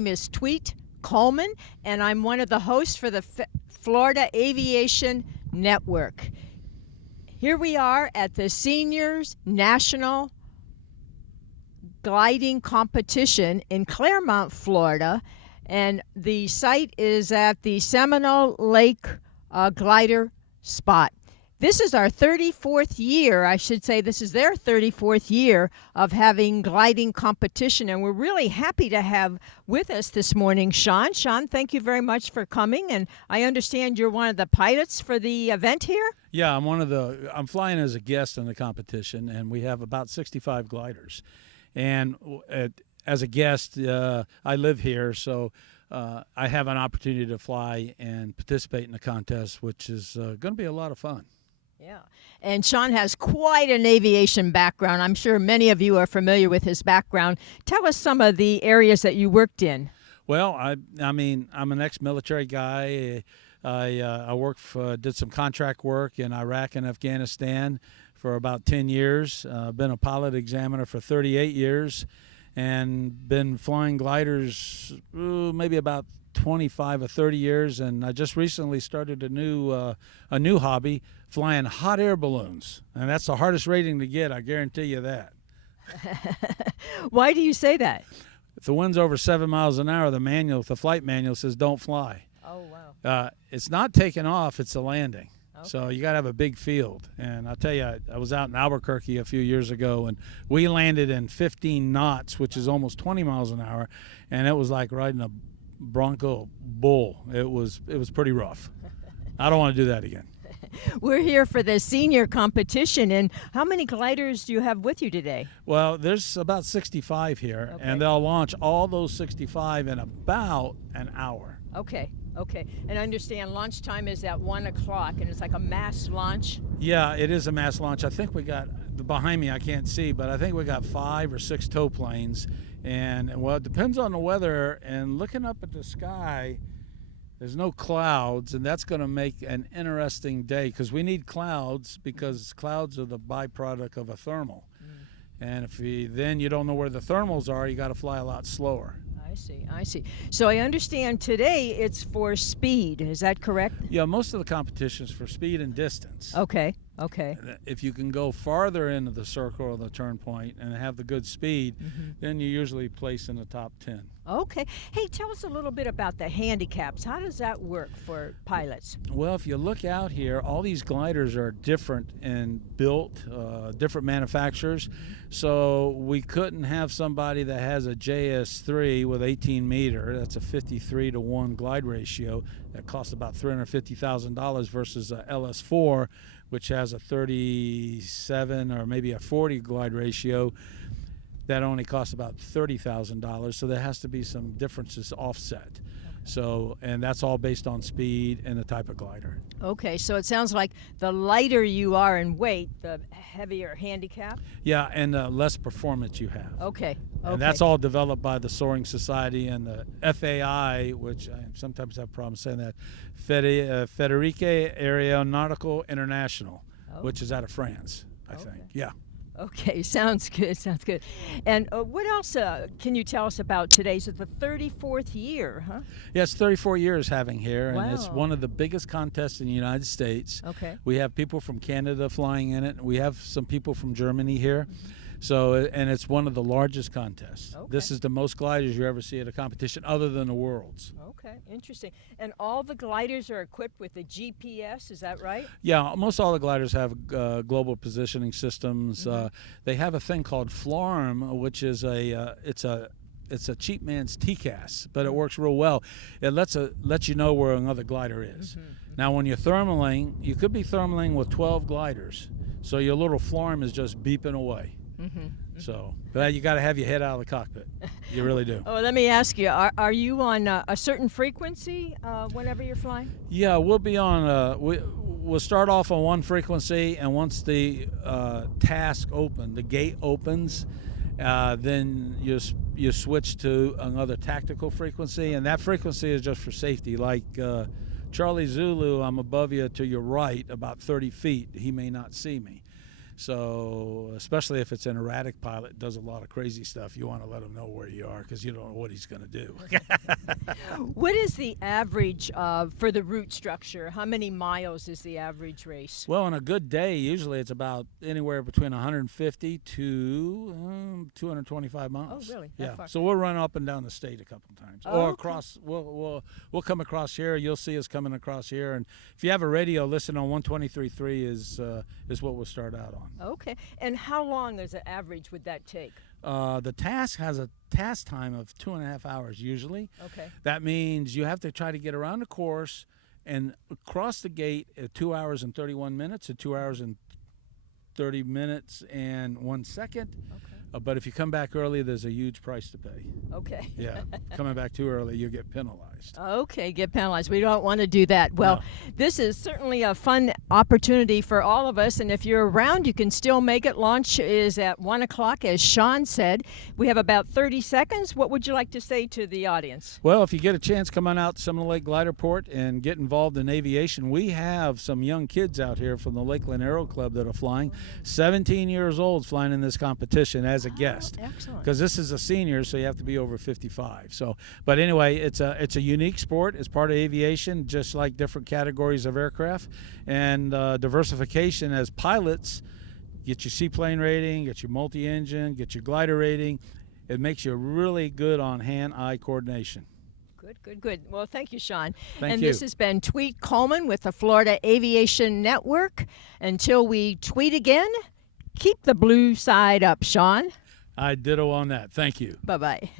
name is Tweet Coleman, and I'm one of the hosts for the Florida Aviation Network. Here we are at the Seniors National Gliding Competition in Claremont, Florida, and the site is at the Seminole Lake Glider Spot. This is our 34th year, I should say this is their 34th year of having gliding competition, and we're really happy to have with us this morning Shawn. Shawn, thank you very much for coming, and I understand you're one of the pilots for the event here? Yeah, I'm flying as a guest in the competition, and we have about 65 gliders. And as a guest, I live here, so I have an opportunity to fly and participate in the contest, which is going to be a lot of fun. Yeah, and Shawn has quite an aviation background. I'm sure many of you are familiar with his background. Tell us some of the areas that you worked in. Well, I mean, I'm an ex-military guy. I did some contract work in Iraq and Afghanistan for about 10 years. Been a pilot examiner for 38 years, and been flying gliders maybe about 25 or 30 years, and I just recently started a new hobby, flying hot air balloons, and that's the hardest rating to get, I guarantee you that. Why do you say that? If the wind's over 7 miles an hour, the flight manual says don't fly. Oh, wow. It's not taking off, it's a landing. Okay. So you got to have a big field. And I'll tell you, I was out in Albuquerque a few years ago, and we landed in 15 knots, which is almost 20 miles an hour, and it was like riding a Bronco bull. It was pretty rough. I don't want to do that again. We're here for the senior competition, and how many gliders do you have with you today? Well, there's about 65 here, okay. And they'll launch all those 65 in about an hour. Okay. And I understand launch time is at 1 o'clock, and it's like a mass launch? Yeah, it is a mass launch. I think we got, behind me I can't see, but I think we got 5 or 6 tow planes. And, well, it depends on the weather, and looking up at the sky, there's no clouds, and that's going to make an interesting day, because we need clouds, because clouds are the byproduct of a thermal. And then you don't know where the thermals are, you got to fly a lot slower. I see. So I understand today it's for speed. Is that correct? Yeah, most of the competition is for speed and distance. Okay. If you can go farther into the circle or the turn point and have the good speed, then you usually place in the top 10. Okay. Hey, tell us a little bit about the handicaps. How does that work for pilots? Well, if you look out here, all these gliders are different and built, different manufacturers. So we couldn't have somebody that has a JS3 with 18 meter. That's a 53-to-1 glide ratio. That costs about $350,000 versus a LS4, which has a 37 or maybe a 40 glide ratio. That only costs about $30,000, so there has to be some differences offset. Okay. So, and that's all based on speed and the type of glider. Okay, so it sounds like the lighter you are in weight, the heavier handicap? Yeah, and the less performance you have. Okay. And that's all developed by the Soaring Society and the FAI, which I sometimes have problems saying that, Federique Aeronautical International, which is out of France, I think. Yeah. Okay, sounds good. And what else can you tell us about today? So the 34th year, huh? Yeah, it's 34 years having here, wow. And it's one of the biggest contests in the United States. Okay. We have people from Canada flying in it. We have some people from Germany here. So, and it's one of the largest contests. Okay. This is the most gliders you ever see at a competition other than the Worlds. Okay, interesting. And all the gliders are equipped with a GPS, is that right? Yeah, most all the gliders have global positioning systems. They have a thing called FLARM, which is it's a cheap man's TCAS, but it works real well. It lets you know where another glider is. Now, when you're thermaling, you could be thermaling with 12 gliders, so your little FLARM is just beeping away. So, but you got to have your head out of the cockpit. You really do. Oh, let me ask you: Are you on a certain frequency whenever you're flying? Yeah, we'll be on. We'll start off on one frequency, and once the the gate opens, then you switch to another tactical frequency, and that frequency is just for safety. Like Charlie Zulu, I'm above you to your right, about 30 feet. He may not see me. So especially if it's an erratic pilot, does a lot of crazy stuff, you want to let him know where you are because you don't know what he's going to do. What is the average for the route structure? How many miles is the average race? Well, on a good day, usually it's about anywhere between 150 to 225 miles. Oh, really? Yeah. That far? So we'll run up and down the state a couple times, Oh, or okay. across. We'll come across here. You'll see us coming across here, and if you have a radio, listen on 123.3 is what we'll start out on. Okay. And how long as an average would that take? The task has a task time of 2.5 hours usually. Okay. That means you have to try to get around the course and cross the gate at 2 hours and 31 minutes, at 2 hours and 30 minutes and 1 second. Okay. But if you come back early, there's a huge price to pay. Okay. Yeah, coming back too early, you get penalized. Okay, get penalized. We don't want to do that. Well, No. This is certainly a fun opportunity for all of us, and if you're around, you can still make it. Launch is at 1 o'clock, as Shawn said. We have about 30 seconds. What would you like to say to the audience? Well, if you get a chance, come on out to Seminole Lake Glider Port and get involved in aviation. We have some young kids out here from the Lakeland Aero Club that are flying. 17 years old flying in this competition as a guest. Excellent. Because this is a senior, so you have to be over 55. So, but anyway, it's a unique sport. It's part of aviation, just like different categories of aircraft, and diversification as pilots. Get your seaplane rating, get your multi-engine, get your glider rating. It makes you really good on hand-eye coordination. Good. Well, thank you, Shawn. Thank and you. This has been Tweet Coleman with the Florida Aviation Network. Until we tweet again, keep the blue side up, Shawn. I ditto on that. Thank you. Bye-bye.